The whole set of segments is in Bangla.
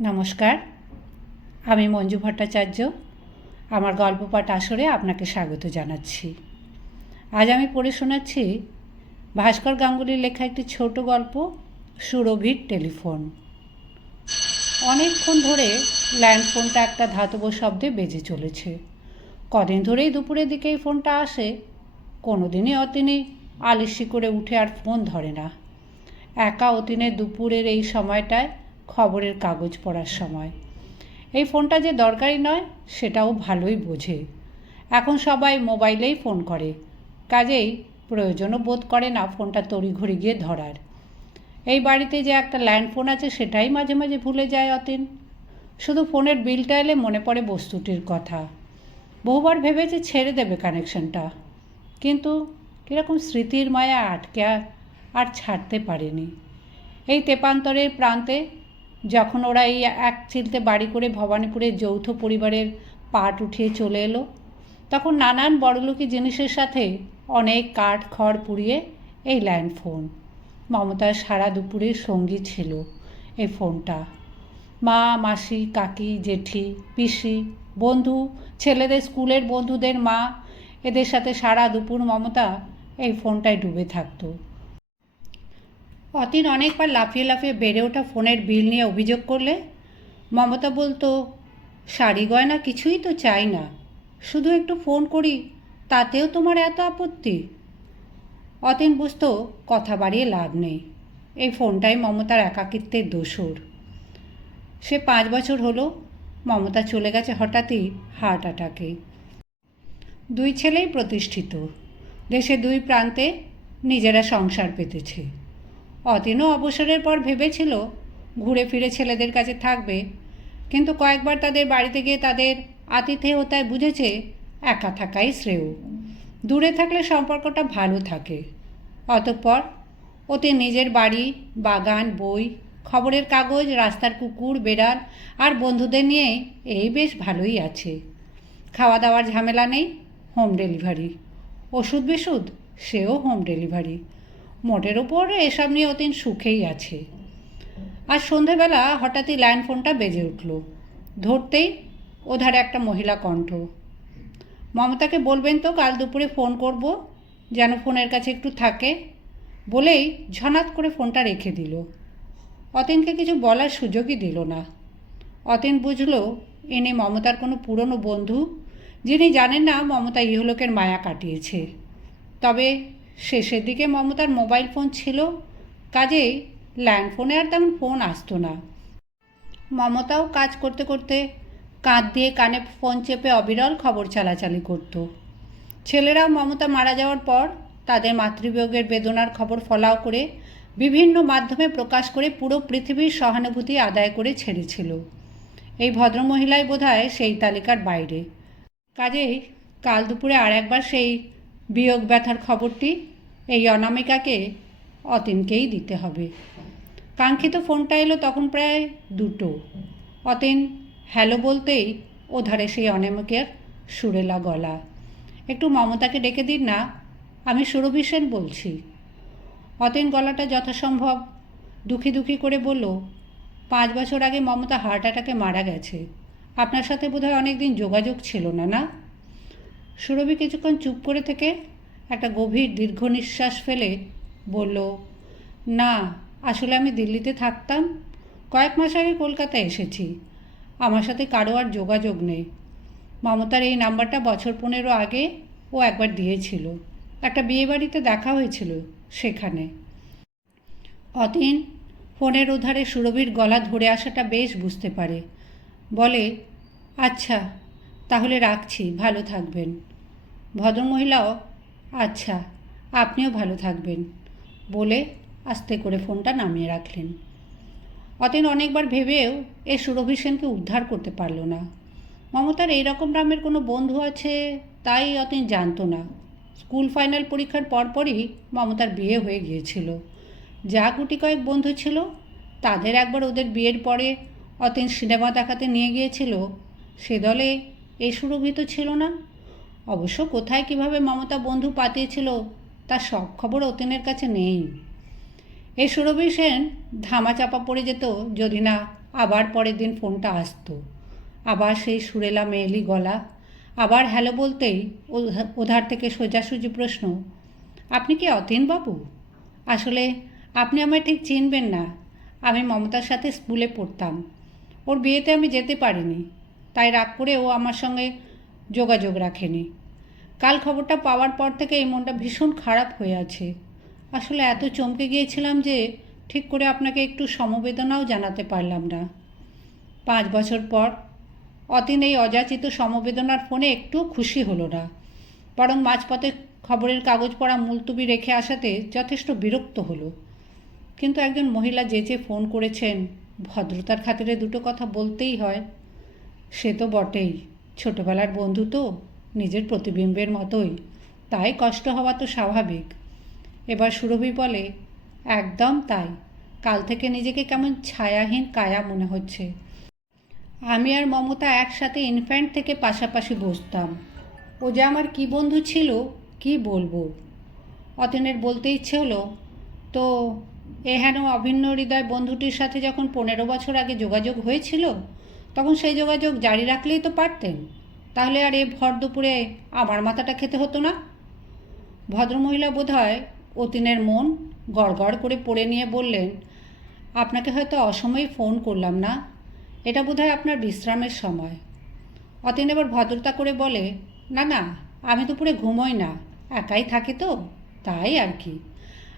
নমস্কার, আমি মঞ্জু ভট্টাচার্য। আমার গল্প পাঠ আসরে আপনাকে স্বাগত জানাচ্ছি। আজ আমি পড়ে শোনাচ্ছি ভাস্কর গাঙ্গুলির লেখা একটি ছোট গল্প, সুরভির টেলিফোন। অনেকক্ষণ ধরে ল্যান্ড ফোনটা একটা ধাতব শব্দে বেজে চলেছে। কদিন ধরেই দুপুরের দিকে এই ফোনটা আসে কোনো দিনই অতিনি আলিসি করে উঠে আর ফোন ধরে না। একা অতিনের দুপুরের এই সময়টায় খবরের কাগজ পড়ার সময়। এই ফোনটা যে দরকারি নয়, সেটাও ভালোই বোঝে। এখন সবাই মোবাইলেই ফোন করে। কাজেই প্রয়োজনও বোধ করে না ফোনটা তড়িঘড়ি গিয়ে ধরার। এই বাড়িতে যে একটা ল্যান্ড ফোন আছে, সেটাই মাঝে মাঝে ভুলে যায় অতীন। শুধু ফোনের বিলটা এলে মনে পড়ে বস্তুটির কথা। বহুবার ভেবেছে ছেড়ে দেবে কানেকশনটা। কিন্তু কীরকম স্মৃতির মায়া আটকে আর- আর ছাড়তে পারেনি। এই তেপান্তরের প্রান্তে যখন ওরা এই এক চিলতে বাড়ি করে ভবানীপুরের যৌথ পরিবারের পাট উঠিয়ে চলে এলো, তখন নানান বড়লোকি জিনিসের সাথে অনেক কাঠ খড় পুড়িয়ে এই ল্যান্ড ফোন। মমতার সারা দুপুরের সঙ্গী ছিল এই ফোনটা। মা, মাসি, কাকি, জেঠি, পিসি, বন্ধু, ছেলেদের স্কুলের বন্ধুদের মা, এদের সাথে সারা দুপুর মমতা এই ফোনটায় ডুবে থাকতো। অতীন অনেকবার লাফিয়ে লাফিয়ে বেড়ে ওঠা ফোনের বিল নিয়ে অভিযোগ করলে? মমতা বলতো, শাড়ি গয়না কিছুই তো চাই না। শুধু একটু ফোন করি, তাতেও তোমার এত আপত্তি? অতীন বুঝতো, কথা বাড়িয়ে লাভ নেই। এই ফোনটাই মমতার একাকিত্বের দোসর। সে পাঁচ বছর হলো, মমতা চলে গেছে হঠাৎই হার্ট অ্যাটাকে। দুই ছেলেই প্রতিষ্ঠিত। দেশে দুই প্রান্তে নিজেরা সংসার পেতেছে। অতীনও অবসরের পর ভেবেছিল ঘুরে ফিরে ছেলেদের কাছে থাকবে, কিন্তু কয়েকবার তাদের বাড়িতে গিয়ে তাদের আতিথেয়তায় বুঝেছে একা থাকাই শ্রেয়। দূরে থাকলে সম্পর্কটা ভালো থাকে। অতঃপর ওতে নিজের বাড়ি, বাগান, বই, খবরের কাগজ, রাস্তার কুকুর, বেড়াল আর বন্ধুদের নিয়ে এই বেশ ভালোই আছে। খাওয়া দাওয়ার ঝামেলা নেই হোম ডেলিভারি ওষুধ বিশুধ সেও হোম ডেলিভারি মোটের ওপর এসব নিয়ে অতীন সুখেই আছে। আজ সন্ধেবেলা হঠাৎই ল্যান্ড ফোনটা বেজে উঠল। ধরতেই ওধারে একটা মহিলা কণ্ঠ। মমতাকে বলবেন তো কাল দুপুরে ফোন করব, যেন ফোনের কাছে একটু থাকে। বলেই ঝনাত করে ফোনটা রেখে দিল। অতীনকে কিছু বলার সুযোগই দিল না। অতীন বুঝলো এনে মমতার কোনো পুরনো বন্ধু, যিনি জানেন না মমতা ইহলোকের মায়া কাটিয়েছে। তবে শেষের দিকে মমতার মোবাইল ফোন ছিল। কাজেই ল্যান্ড ফোনে আর তেমন ফোন আসতো না। মমতাও কাজ করতে করতে কাঁধ দিয়ে কানে ফোন চেপে অবিরল খবর চালাচালি করত। ছেলেরাও মমতা মারা যাওয়ার পর তাদের মাতৃবিয়োগের বেদনার খবর ফলাও করে বিভিন্ন মাধ্যমে প্রকাশ করে পুরো পৃথিবীর সহানুভূতি আদায় করে ছেড়েছিল। এই ভদ্রমহিলাই বোধহয় সেই তালিকার বাইরে। কাজেই কাল দুপুরে আর একবার সেই বিয়োগ ব্যথার খবরটি এই অনামিকাকে অতীনকেই দিতে হবে। কাঙ্ক্ষিত ফোনটা এলো তখন প্রায় দুটো। অতীন হ্যালো বলতেই ওধারে সেই অনামিকের সুরেলা গলা। একটু মমতাকে ডেকে দিন না, আমি সুরভি সেন বলছি। অতীন গলাটা যথাসম্ভব দুঃখী দুঃখী করে বলল, পাঁচ বছর আগে মমতা হার্ট অ্যাটাকে মারা গেছে। আপনার সাথে বোধহয় অনেক দিন যোগাযোগ ছিল না না? সুরভি কিছুক্ষণ চুপ করে থেকে একটা গভীর দীর্ঘ নিঃশ্বাস ফেলে বলল, না, আসলে আমি দিল্লিতে থাকতাম। কয়েক মাস আগে কলকাতায় এসেছি। আমার সাথে কারও আর যোগাযোগ নেই। মমতার এই নাম্বারটা বছর পনেরো আগে ও একবার দিয়েছিল। একটা বিয়েবাড়িতে দেখা হয়েছিল সেখানে। অতীন ফোনের ওধারে সুরভির গলা ধরে আসাটা বেশ বুঝতে পারে। বলে আচ্ছা তাহলে রাখছি, ভালো থাকবেন। ভদ্রমহিলাও আচ্ছা আপনিও ভালো থাকবেন, বলে আস্তে করে ফোনটা নামিয়ে রাখলেন। অতীন অনেকবার ভেবেও এ সুরভি সেনকে উদ্ধার করতে পারল না। মমতার এইরকম নামের কোনো বন্ধু আছে? তাই অতীন জানতো না। স্কুল ফাইনাল পরীক্ষার পরপরই মমতার বিয়ে হয়ে গিয়েছিল। যা গুটি কয়েক বন্ধু ছিল, তাদের একবার ওদের বিয়ের পরে অতীন সিনেমা দেখাতে নিয়ে গিয়েছিল। সে দলে এ সুরভিত ছিল না। অবশ্য কোথায় কীভাবে মমতা বন্ধু পাতিয়েছিল তার সব খবর অতীনের কাছে নেই। এ সুরভি সেন ধামা চাপা পড়ে যেত যদি না আবার পরের দিন ফোনটা আসতো। আবার সেই সুরেলা মেয়েলি গলা, আবার হ্যালো বলতেই ওধা- ওধার থেকে সোজাসুজি প্রশ্ন, আপনি কি অতীন বাবু? আসলে আপনি আমায় ঠিক চিনবেন না। আমি মমতার সাথে স্কুলে পড়তাম। ওর বিয়েতে আমি যেতে পারিনি। তাই রাগ করে ও আমার সঙ্গে যোগাযোগ রাখেনি। কাল খবরটা পাওয়ার পর থেকে এই মনটা ভীষণ খারাপ হয়ে আছে। আসলে এত চমকে গিয়েছিলাম যে ঠিক করে আপনাকে একটু সমবেদনাও জানাতে পারলাম না। পাঁচ বছর পর অতীন এই অযাচিত সমবেদনার ফোনে একটু খুশি হলো না। বরং মাঝপথে খবরের কাগজ পড়া মুলতুবি রেখে আসাতে যথেষ্ট বিরক্ত হলো। কিন্তু একজন মহিলা যে যে ফোন করেছেন, ভদ্রতার খাতিরে দুটো কথা বলতেই হয়। সে তো বটেই। ছোটবেলার বন্ধু তো, নিজের প্রতিবিম্বের মতোই। তাই কষ্ট হওয়া তো স্বাভাবিক। এবার সুরভি বলে, একদম তাই। কাল থেকে নিজেকে কেমন ছায়াহীন কায়া মনে হচ্ছে। আমি আর মমতা একসাথে ইনফ্যান্ট থেকে পাশাপাশি বসতাম। ও যে আমার কী বন্ধু ছিল, কি বলব? অতীনের বলতে ইচ্ছে হলো, তো এহেন অভিন্ন হৃদয় বন্ধুটির সাথে যখন পনেরো বছর আগে যোগাযোগ হয়েছিল তখন সেই যোগাযোগ জারি রাখলেই তো পারতেন। তাহলে আর এ ভর দুপুরে আমার মাথাটা খেতে হতো না? ভদ্রমহিলা বোধ হয় অতীনের মন গড়গড় করে পড়ে নিয়ে বললেন, আপনাকে হয়তো অসময়ে ফোন করলাম না। এটা বোধহয় আপনার বিশ্রামের সময়। অতীন এবার ভদ্রতা করে বলে, না না, আমি দুপুরে ঘুমোই না। একাই থাকি তো, তাই আর কি।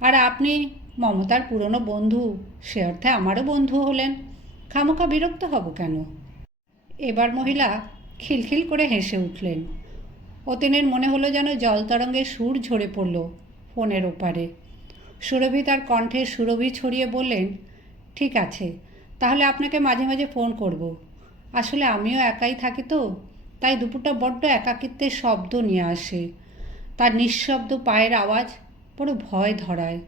আর আপনি মমতার পুরনো বন্ধু, সে অর্থে আমারও বন্ধু হলেন। খামোখা বিরক্ত হব কেন? এবার মহিলা খিলখিল করে হেসে উঠলেন। অতীনের মনে হলো যেন জলতরঙ্গের সুর ঝরে পড়ল ফোনের ওপারে। সুরভি তার কণ্ঠে সুরভি ছড়িয়ে বললেন, ঠিক আছে, তাহলে আপনাকে মাঝে মাঝে ফোন করব। আসলে আমিও একাই থাকি তো, তাই দুপুরটা বড্ড একাকিত্বের শব্দ নিয়ে আসে। তার নিঃশব্দ পায়ের আওয়াজ বড় ভয় ধরায়।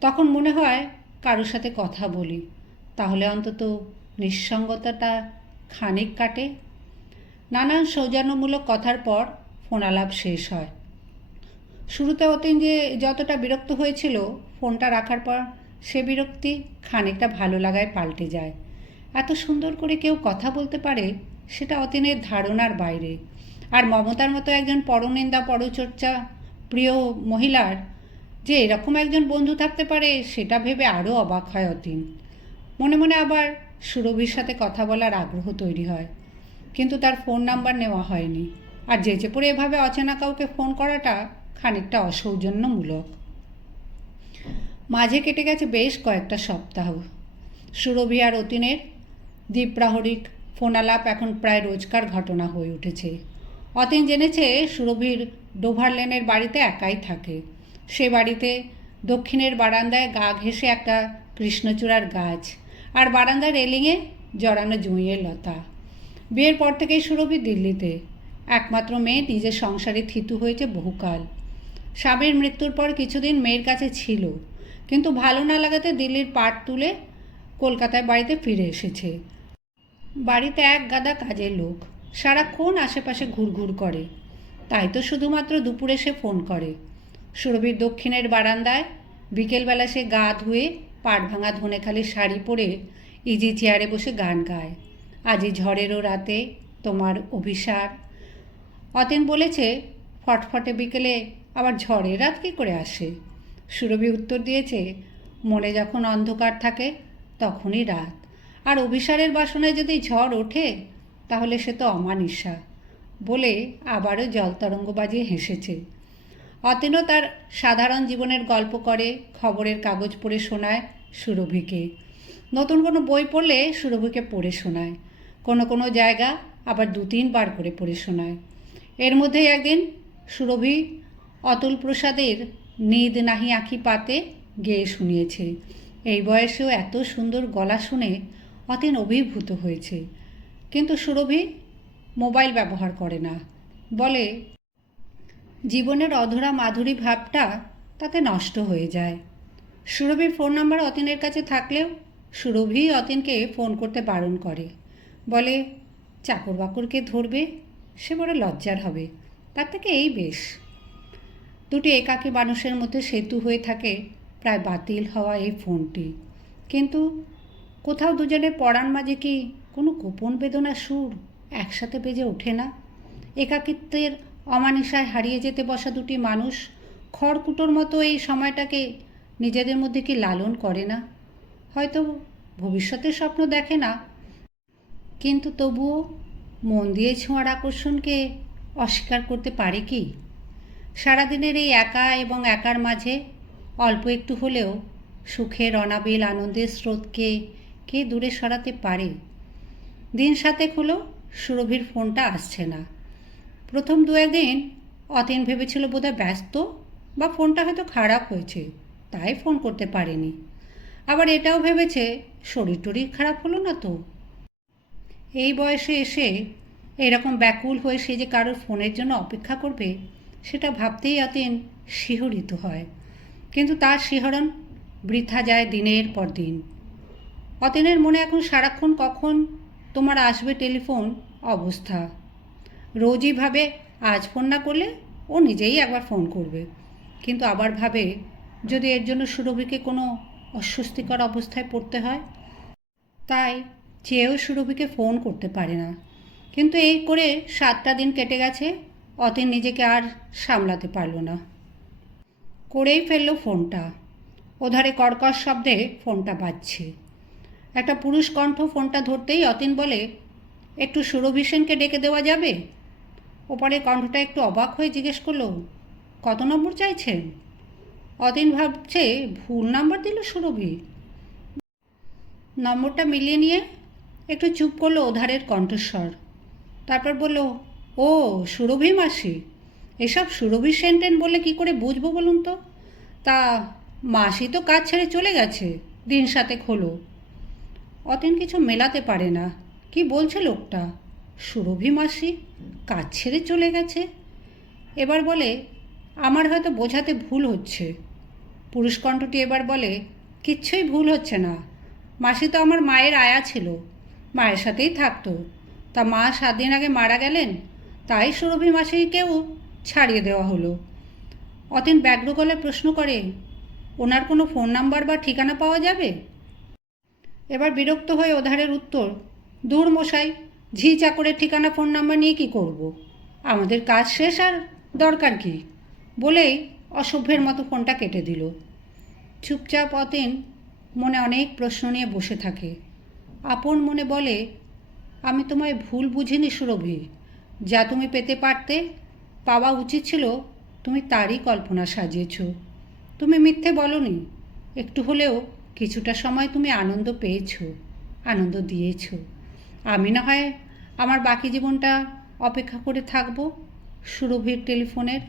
তখন মনে হয় কারোর সাথে কথা বলি। তাহলে অন্তত নিঃসঙ্গতাটা খানিক কাটে। নানান সৌজন্যমূলক কথার পর ফোনালাপ শেষ হয়। শুরুতে অতীন যে যতটা বিরক্ত হয়েছিল, ফোনটা রাখার পর সে বিরক্তি খানিকটা ভালো লাগায় পাল্টে যায়। এত সুন্দর করে কেউ কথা বলতে পারে, সেটা অতীনের ধারণার বাইরে। আর মমতার মতো একজন পরনিন্দা, পরচর্চা প্রিয় মহিলার যে এরকম একজন বন্ধু থাকতে পারে, সেটা ভেবে আরও অবাক হয় অতীন। মনে মনে আবার সুরভির সাথে কথা বলার আগ্রহ তৈরি হয়। কিন্তু তার ফোন নাম্বার নেওয়া হয়নি। আর যেচে পড়ে এভাবে অচেনা কাউকে ফোন করাটা খানিকটা অসৌজন্যমূলক। মাঝে কেটে গেছে বেশ কয়েকটা সপ্তাহ। সুরভি আর অতীনের দ্বীপ্রাহরিক ফোনালাপ এখন প্রায় রোজকার ঘটনা হয়ে উঠেছে। অতীন জেনেছে সুরভির ডোভার লেনের বাড়িতে একাই থাকে। সে বাড়িতে দক্ষিণের বারান্দায় গা ঘেঁষে একটা কৃষ্ণচূড়ার গাছ আর বারান্দার রেলিংয়ে জড়ানো জুঁইয়ের লতা। বিয়ের পর থেকেই সুরভি দিল্লিতে। একমাত্র মেয়ে নিজের সংসারে থিতু হয়েছে বহুকাল। স্বামীর মৃত্যুর পর কিছুদিন মেয়ের কাছে ছিল, কিন্তু ভালো না লাগাতে দিল্লির পাট তুলে কলকাতায় বাড়িতে ফিরে এসেছে। বাড়িতে এক গাদা কাজের লোক সারাক্ষণ আশেপাশে ঘুরঘুর করে। তাই তো শুধুমাত্র দুপুরে সে ফোন করে। সুরভির দক্ষিণের বারান্দায় বিকেলবেলা সে গা ধুয়ে পাট ভাঙা ধনেখালি শাড়ি পরে ইজি চেয়ারে বসে গান গায়। আজি ঝড়েরও রাতে তোমার অভিসার। অতীন বলেছে, ফটফটে বিকেলে আবার ঝড়ের রাত কী করে আসে? সুরভি উত্তর দিয়েছে, মনে যখন অন্ধকার থাকে তখনই রাত। আর অভিসারের বাসনায় যদি ঝড় ওঠে, তাহলে সে তো অমানিসা বলে আবারও জলতরঙ্গ বাজিয়ে হেসেছে। অতীনও তার সাধারণ জীবনের গল্প করে, খবরের কাগজ পড়ে শোনায় সুরভিকে। নতুন কোনো বই পড়লে সুরভিকে পড়ে শোনায়। কোনো কোনো জায়গা আবার দু তিনবার করে পড়ে শোনায়। এর মধ্যেই একদিন সুরভি অতুল প্রসাদের নিদ নাহি আঁখি পাতে গেয়ে শুনিয়েছে। এই বয়সেও এত সুন্দর গলা শুনে অতীন অভিভূত হয়েছে। কিন্তু সুরভি মোবাইল ব্যবহার করে না। বলে জীবনের অধরা মাধুরী ভাবটা তাতে নষ্ট হয়ে যায়। সুরভির ফোন নাম্বার অতীনের কাছে থাকলেও সুরভি অতীনকে ফোন করতে বারণ করে। বলে, চাকর বাকরকে ধরবে? সে বড় লজ্জার হবে। তার থেকে এই বেশ দুটি একাকী মানুষের মধ্যে সেতু হয়ে থাকে প্রায় বাতিল হওয়া এই ফোনটি কিন্তু কোথাও দুজনের পড়ার মাঝে কি কোনো গোপন বেদনা সুর একসাথে বেজে ওঠে না? একাকিত্বের অমানিসায় হারিয়ে যেতে বসা দুটি মানুষ খড়কুটোর মতো এই সময়টাকে নিজেদের মধ্যে কি লালন করে না? হয়তো ভবিষ্যতের স্বপ্ন দেখে না। কিন্তু তবুও মন দিয়ে ছোঁয়ার আকর্ষণকে অস্বীকার করতে পারে কি? সারাদিনের এই একা এবং একার মাঝে অল্প একটু হলেও সুখের, অনাবিল, আনন্দের স্রোতকে কে দূরে সরাতে পারে? দিন সাতেক হলো, সুরভির ফোনটা আসছে না। প্রথম দু একদিন অতীন ভেবেছিল বোধহয় ব্যস্ত বা ফোনটা হয়তো খারাপ হয়েছে, তাই ফোন করতে পারেনি। আবার এটাও ভেবেছে শরীর টরীর খারাপ হলো না তো। এই বয়সে এসে এরকম ব্যাকুল হয়ে সে যে কারোর ফোনের জন্য অপেক্ষা করবে, সেটা ভাবতেই অতীন শিহরিত হয়। কিন্তু তার শিহরণ বৃথা যায় দিনের পর দিন। অতীনের মনে এখন সারাক্ষণ কখন তোমার আসবে টেলিফোন অবস্থা। রোজই ভাবে, আজ ফোন না করলে ও নিজেই একবার ফোন করবে। কিন্তু আবার ভাবে, যদি এর জন্য সুরভিকে কোনো অস্বস্তিকর অবস্থায় পড়তে হয়, তাই চেয়েও সুরভিকে ফোন করতে পারে না। কিন্তু এই করে সাতটা দিন কেটে গেছে, অতীন নিজেকে আর সামলাতে পারল না। করেই ফেলল ফোনটা ওধারে কর্কশ শব্দে ফোনটা বাজছে। একটা পুরুষ কণ্ঠ ফোনটা ধরতেই অতীন বলে, একটু সুরভি সেনকে ডেকে দেওয়া যাবে? ওপারে কণ্ঠটা একটু অবাক হয়ে জিজ্ঞেস করল, কত নম্বর চাইছেন? অতীন ভাবছে, ভুল নাম্বার দিল সুরভি। নম্বরটা মিলিয়ে নিয়ে একটু চুপ করল ওধারের কণ্ঠস্বর। তারপর বলল, ও, সুরভি মাসি, এসব সুরভি সেন্টেন বলে কি করে বুঝব বলুন তো? তা মাসি তো কাজ ছেড়ে চলে গেছে, দিন সাতেক খোলো অতীন কিছু মেলাতে পারে না, কি বলছে লোকটা? সুরভি মাসি কাজ ছেড়ে চলে গেছে। এবার বলে, আমার হয়তো বোঝাতে ভুল হচ্ছে। পুরুষকণ্ঠটি এবার বলে, কিচ্ছুই ভুল হচ্ছে না। মাসি তো আমার মায়ের আয়া ছিল, মায়ের সাথেই থাকতো। তা মা সাত দিন আগে মারা গেলেন, তাই সুরভি মাসিকেও ছাড়িয়ে দেওয়া হলো। অতীন ব্যগ্র গলায় প্রশ্ন করে, ওনার কোনো ফোন নাম্বার বা ঠিকানা পাওয়া যাবে? এবার বিরক্ত হয়ে ওধারের উত্তর, দূর মশাই ঝি চাকরের ঠিকানা ফোন নাম্বার নিয়ে কি করব। আমাদের কাজ শেষ আর দরকার কি? বলেই অসভ্যের মতো ফোনটা কেটে দিল। চুপচাপ অতীন মনে অনেক প্রশ্ন নিয়ে বসে থাকে। আপন মনে বলে, আমি তোমায় ভুল বুঝিনি সুরভি। যা তুমি পেতে পারতে, পাওয়া উচিত ছিল, তুমি তারই কল্পনা সাজিয়েছ। তুমি মিথ্যে বলনি, একটু হলেও কিছুটা সময় তুমি আনন্দ পেয়েছ, আনন্দ দিয়েছ। আমি না হয় আমার বাকি জীবনটা অপেক্ষা করে থাকব সুরভির টেলিফোনের।